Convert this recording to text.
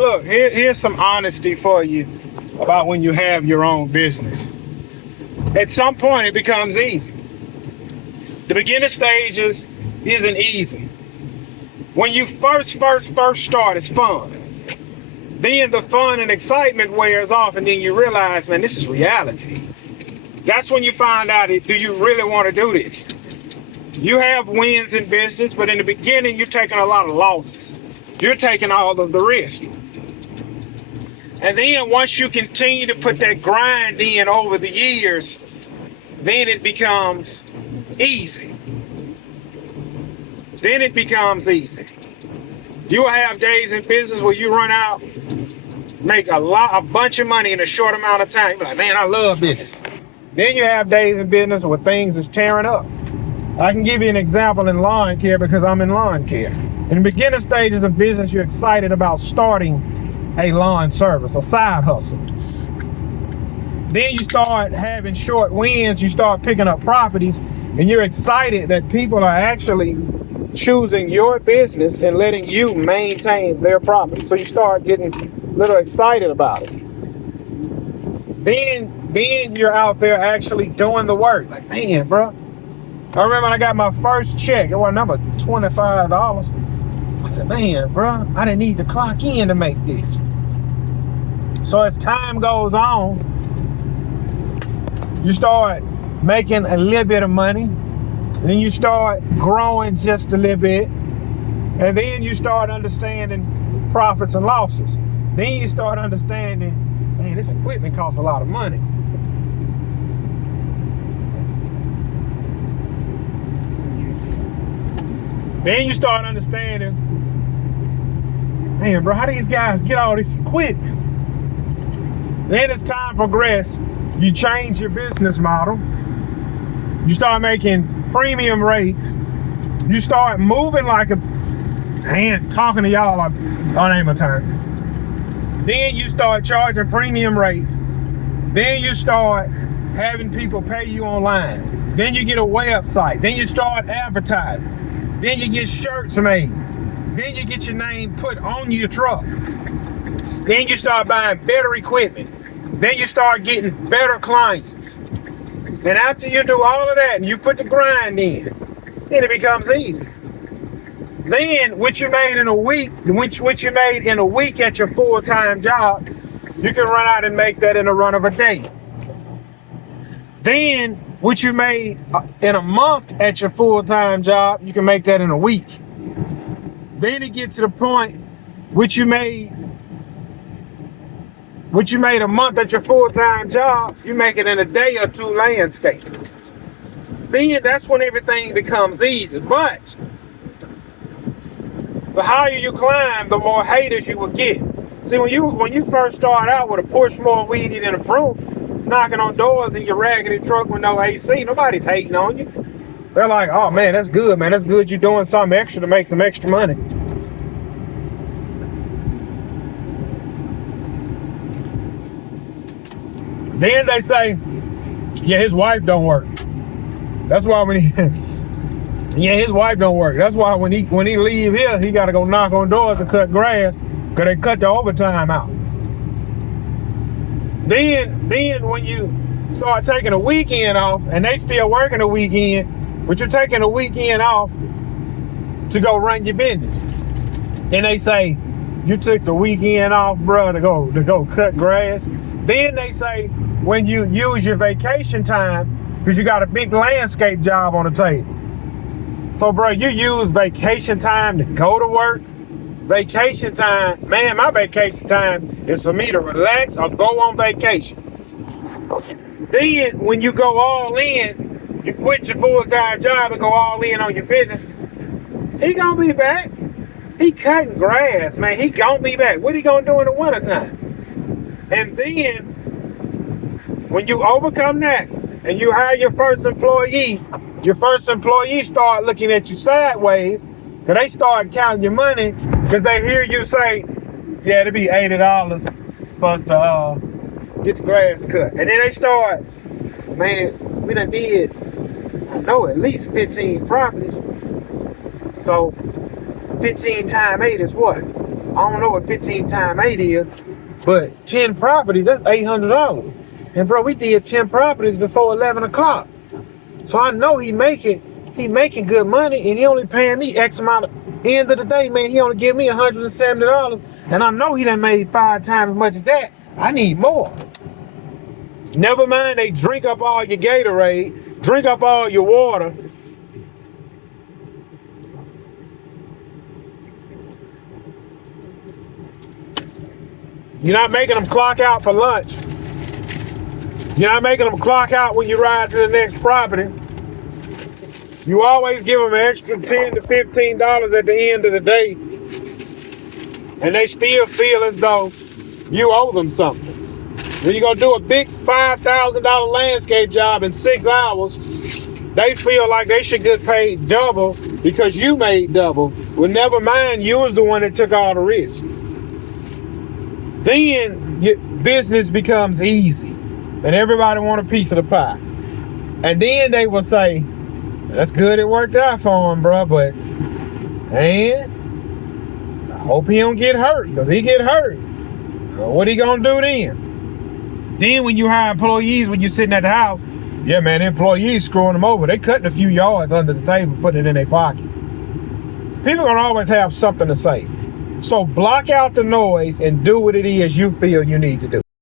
look, here's some honesty for you about when you have your own business. At some point, it becomes easy. The beginning stages isn't easy. When you first start, it's fun. Then the fun and excitement wears off, and then you realize, man, this is reality. That's when you find out, do you really want to do this? You have wins in business, but in the beginning, you're taking a lot of losses. You're taking all of the risk. And then once you continue to put that grind in over the years, then it becomes easy. Then it becomes easy. You will have days in business where you run out, make a bunch of money in a short amount of time. You're like, man, I love business. Then you have days in business where things is tearing up. I can give you an example in lawn care because I'm in lawn care. In the beginning stages of business, you're excited about starting a lawn service, a side hustle. Then you start having short wins, you start picking up properties, and you're excited that people are actually choosing your business and letting you maintain their property. So you start getting a little excited about it. Then you're out there actually doing the work. Like, man, bro. I remember when I got my first check, it was number $25. I said, man, bro, I didn't need to clock in to make this. So as time goes on, you start making a little bit of money. Then you start growing just a little bit. And then you start understanding profits and losses. Then you start understanding, man, this equipment costs a lot of money. Then you start understanding, man, bro, how these guys get all this equipment? Then as time progresses, you change your business model. You start making premium rates. You start moving like a man, talking to y'all like on ain't my time. Then you start charging premium rates. Then you start having people pay you online. Then you get a website. Then you start advertising. Then you get shirts made. Then you get your name put on your truck. Then you start buying better equipment. Then you start getting better clients. And after you do all of that and you put the grind in, then it becomes easy. Then what you made in a week, what you made in a week at your full-time job, you can run out and make that in a run of a day. Then what you made in a month at your full-time job, you can make that in a week. Then it gets to the point what you made a month at your full-time job, you make it in a day or two landscape. Then that's when everything becomes easy. But the higher you climb, the more haters you will get. See, when you first start out with a push more weedy than a broom, knocking on doors in your raggedy truck with no AC, nobody's hating on you. They're like, oh man, that's good, man. That's good you're doing something extra to make some extra money. Then they say, yeah, his wife don't work. That's why his wife don't work. That's why when he leave here, he got to go knock on doors and cut grass because they cut the overtime out. Then when you start taking a weekend off and they still working a weekend, but you're taking a weekend off to go run your business. And they say, you took the weekend off, bro, to go cut grass. Then they say, when you use your vacation time, because you got a big landscape job on the table. So, bro, you use vacation time to go to work. Vacation time, man, my vacation time is for me to relax or go on vacation. Then, when you go all in, you quit your full-time job and go all in on your business, he gonna be back. He cutting grass, man. He gonna be back. What he gonna do in the wintertime? And then, when you overcome that and you hire your first employee start looking at you sideways because they start counting your money because they hear you say, yeah, it'll be $80 for us to get the grass cut. And then they start, man, we done did, I know, at least 15 properties. So 15 times 8 is what? I don't know what 15 times 8 is, but 10 properties, that's $800. And bro, we did 10 properties before 11 o'clock. So I know he making good money, and he only paying me X amount of, end of the day, man, he only give me $170. And I know he done made 5 times as much as that. I need more. Never mind they drink up all your Gatorade, drink up all your water. You're not making them clock out for lunch. You're not making them clock out when you ride to the next property. You always give them an extra $10 to $15 at the end of the day. And they still feel as though you owe them something. When you gonna do a big $5,000 landscape job in 6 hours, they feel like they should get paid double because you made double. Well, never mind, you was the one that took all the risk. Then your business becomes easy and everybody want a piece of the pie. And then they will say, that's good, it worked out for him, bro, but man, I hope he don't get hurt, because he get hurt. What he gonna do then? Then when you hire employees, when you're sitting at the house, yeah, man, the employees screwing them over. They cutting a few yards under the table, putting it in their pocket. People gonna always have something to say. So block out the noise and do what it is you feel you need to do.